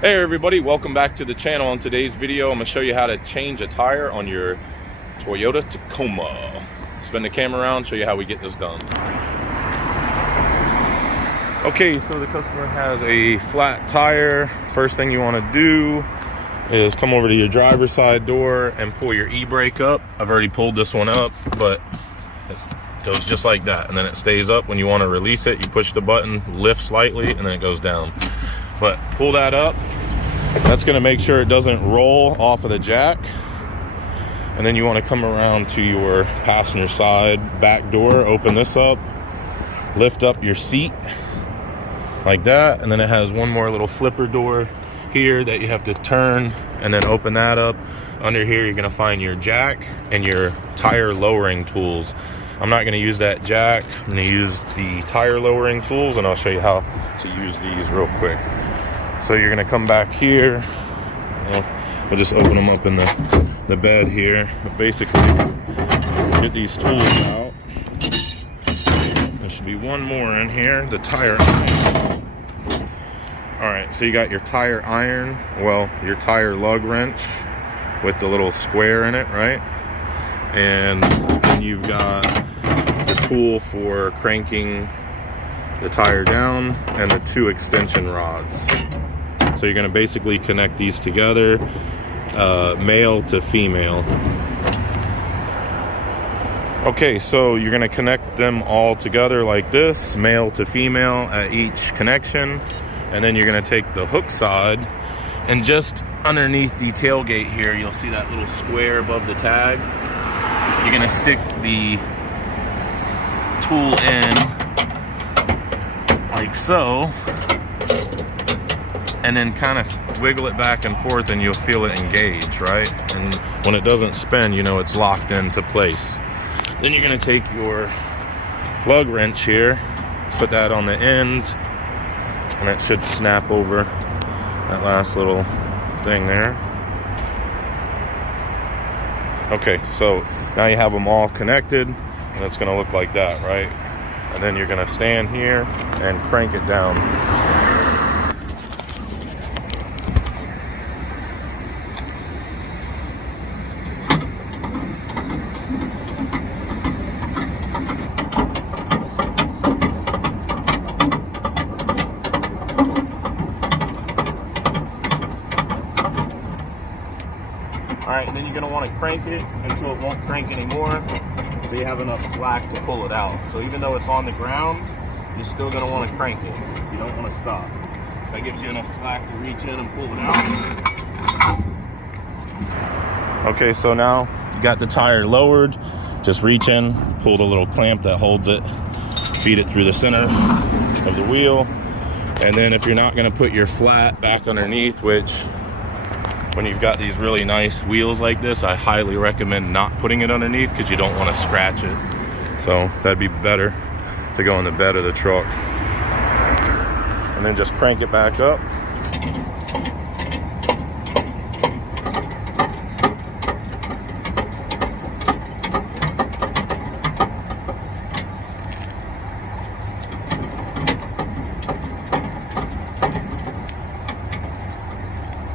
Hey everybody, welcome back to the channel. In today's video, I'm going to show you how to change a tire on your Toyota Tacoma. Spin the camera around, show you how we get this done. Okay, so the customer has a flat tire. First thing you want to do is come over to your driver's side door and pull your e-brake up. I've already pulled this one up, but it goes just like that, and then it stays up. When you want to release it, you push the button, lift slightly, and then it goes down. But pull that up. That's going to make sure it doesn't roll off of the jack. And then you want to come around to your passenger side back door, open this up, lift up your seat like that. And then it has one more little flipper door here that you have to turn and then open that up. Under here, you're going to find your jack and your tire lowering tools. I'm not going to use that jack. I'm going to use the tire lowering tools, and I'll show you how to use these real quick. So you're going to come back here. We'll just open them up in the bed here. But basically, get these tools out. There should be one more in here, the tire iron. All right, so you got your tire iron, well, your tire lug wrench with the little square in it, right? And then you've got the tool for cranking the tire down and the two extension rods. So you're going to basically connect these together, male to female. Okay, so you're going to connect them all together like this, male to female at each connection. And then you're going to take the hook side, and just underneath the tailgate here, you'll see that little square above the tag. You're going to stick the tool in like so, and then kind of wiggle it back and forth, and you'll feel it engage, right? And when it doesn't spin, you know it's locked into place. Then you're going to take your lug wrench here, put that on the end, and it should snap over that last little thing there. Okay, so now you have them all connected, and it's going to look like that, right? And then you're going to stand here and crank it down. All right, and then you're going to want to crank it until it won't crank anymore, so you have enough slack to pull it out. So even though it's on the ground, you're still going to want to crank it. You don't want to stop. That gives you enough slack to reach in and pull it out. Okay, so now you got the tire lowered. Just reach in, pull the little clamp that holds it, feed it through the center of the wheel. And then if you're not going to put your flat back underneath, which when you've got these really nice wheels like this, I highly recommend not putting it underneath because you don't want to scratch it. So that'd be better to go in the bed of the truck. And then just crank it back up.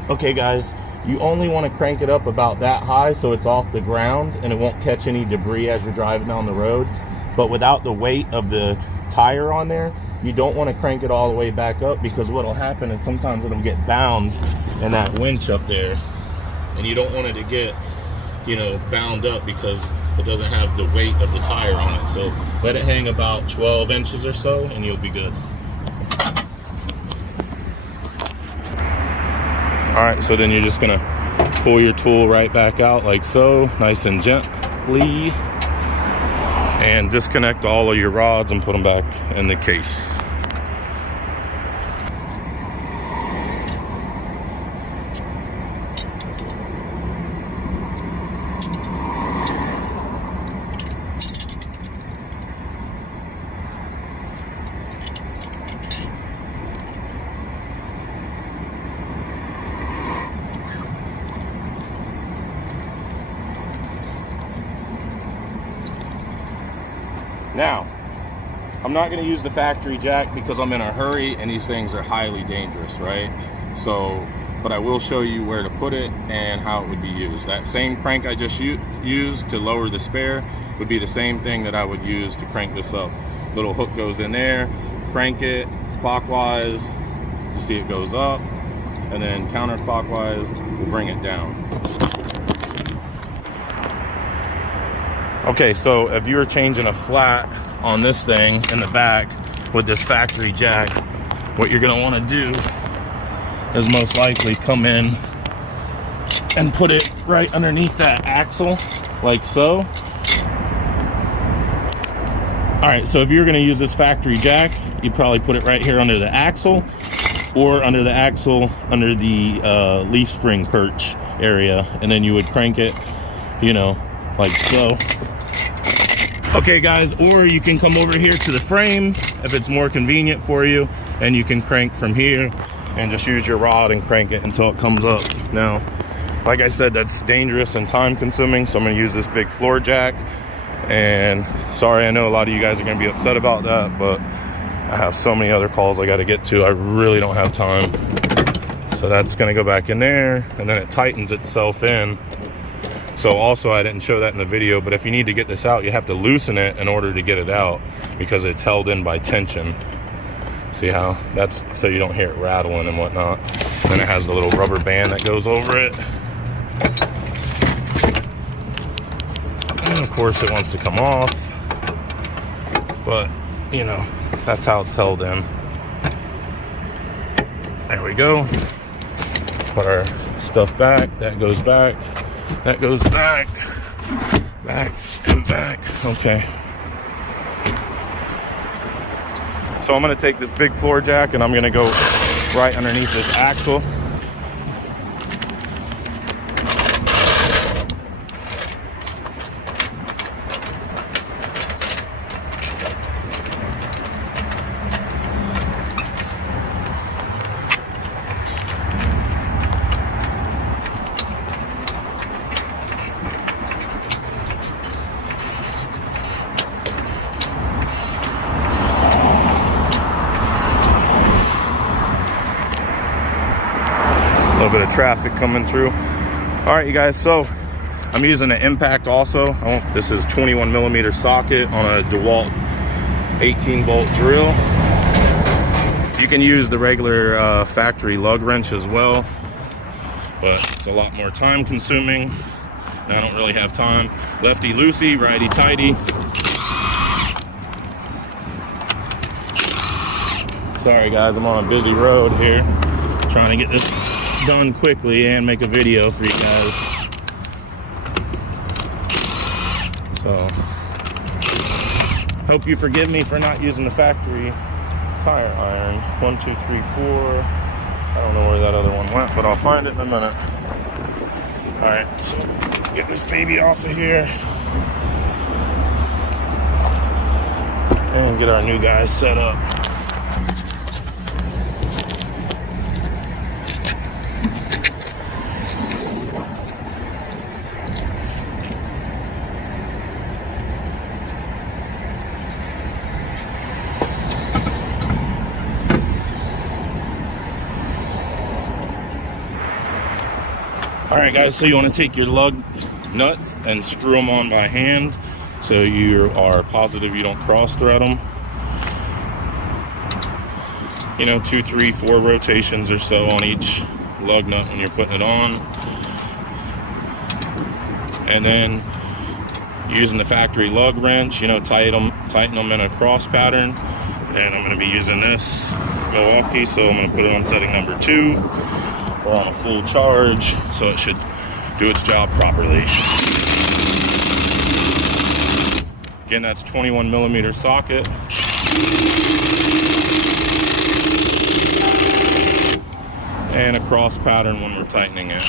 Okay guys, you only want to crank it up about that high so it's off the ground and it won't catch any debris as you're driving down the road. But without the weight of the tire on there, you don't want to crank it all the way back up, because what will happen is sometimes it'll get bound in that winch up there, and you don't want it to get, you know, bound up because it doesn't have the weight of the tire on it. So let it hang about 12 inches or so and you'll be good. All right, so then you're just gonna pull your tool right back out like so, nice and gently, and disconnect all of your rods and put them back in the case. Now, I'm not going to use the factory jack because I'm in a hurry and these things are highly dangerous, right? So, but I will show you where to put it and how it would be used. That same crank I just used to lower the spare would be the same thing that I would use to crank this up. Little hook goes in there, crank it clockwise, you see it goes up, and then counterclockwise will bring it down. Okay, so if you were changing a flat on this thing in the back with this factory jack, what you're gonna wanna do is most likely come in and put it right underneath that axle, like so. All right, so if you're gonna use this factory jack, you'd probably put it right here under the axle, or under the axle, under the leaf spring perch area, and then you would crank it, you know, like so. Okay guys, or you can come over here to the frame if it's more convenient for you, and you can crank from here and just use your rod and crank it until it comes up. Now, like I said, that's dangerous and time consuming, so I'm gonna use this big floor jack. And sorry, I know a lot of you guys are gonna be upset about that, but I have so many other calls I gotta get to, I really don't have time. So that's gonna go back in there, and then it tightens itself in. So also, I didn't show that in the video, but if you need to get this out, you have to loosen it in order to get it out because it's held in by tension. See how? That's so you don't hear it rattling and whatnot. Then it has the little rubber band that goes over it. And of course, it wants to come off, but you know, that's how it's held in. There we go. Put our stuff back. That goes back. That goes back, back, and back. Okay. So I'm gonna take this big floor jack and I'm gonna go right underneath this axle. Bit of traffic coming through. All right, you guys, so I'm using an impact also. This is 21mm socket on a DeWalt 18-volt drill. You can use the regular factory lug wrench as well, but it's a lot more time consuming and I don't really have time. Lefty loosey, righty tighty. Sorry guys, I'm on a busy road here trying to get this done quickly and make a video for you guys. So hope you forgive me for not using the factory tire iron. 1, 2, 3, 4. I don't know where that other one went, but I'll find it in a minute. All right, so get this baby off of here and get our new guys set up. All right guys, so you want to take your lug nuts and screw them on by hand so you are positive you don't cross thread them. You know, 2, 3, 4 rotations or so on each lug nut when you're putting it on. And then using the factory lug wrench, you know, tighten them in a cross pattern. And I'm going to be using this Milwaukee, so I'm going to put it on setting number 2. We're on a full charge, so it should do its job properly. Again, that's 21mm socket. And a cross pattern when we're tightening it.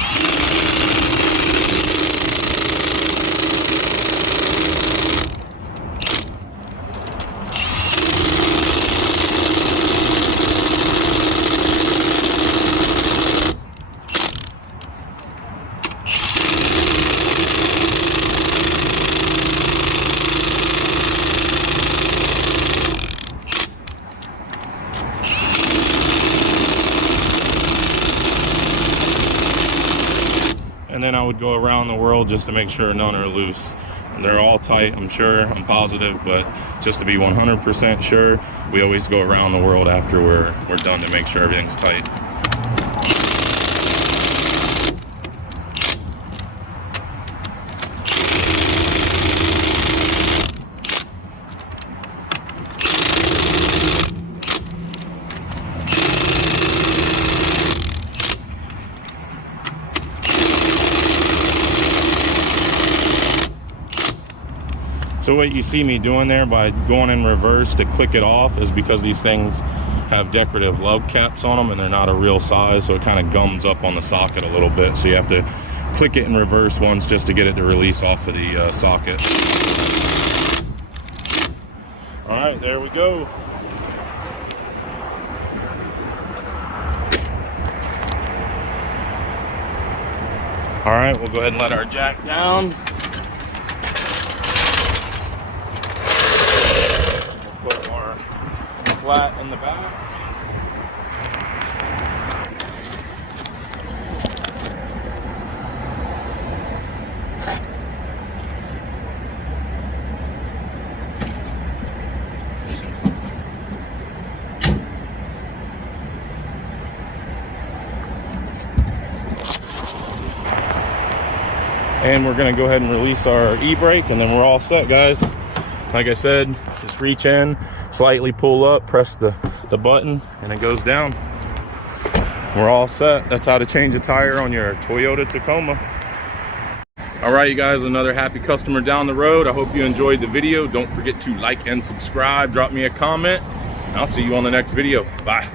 and then I would go around the world just to make sure none are loose. They're all tight, I'm sure, I'm positive, but just to be 100% sure, we always go around the world after we're done to make sure everything's tight. So what you see me doing there by going in reverse to click it off is because these things have decorative lug caps on them and they're not a real size, so it kind of gums up on the socket a little bit. So you have to click it in reverse once just to get it to release off of the socket. All right, there we go. All right, we'll go ahead and let our jack down. Put our flat in the back. And we're gonna go ahead and release our e-brake, and then we're all set, guys. Like I said, just reach in, slightly pull up, press the button, and it goes down. We're all set. That's how to change a tire on your Toyota Tacoma. All right, you guys, another happy customer down the road. I hope you enjoyed the video. Don't forget to like and subscribe. Drop me a comment. I'll see you on the next video. Bye.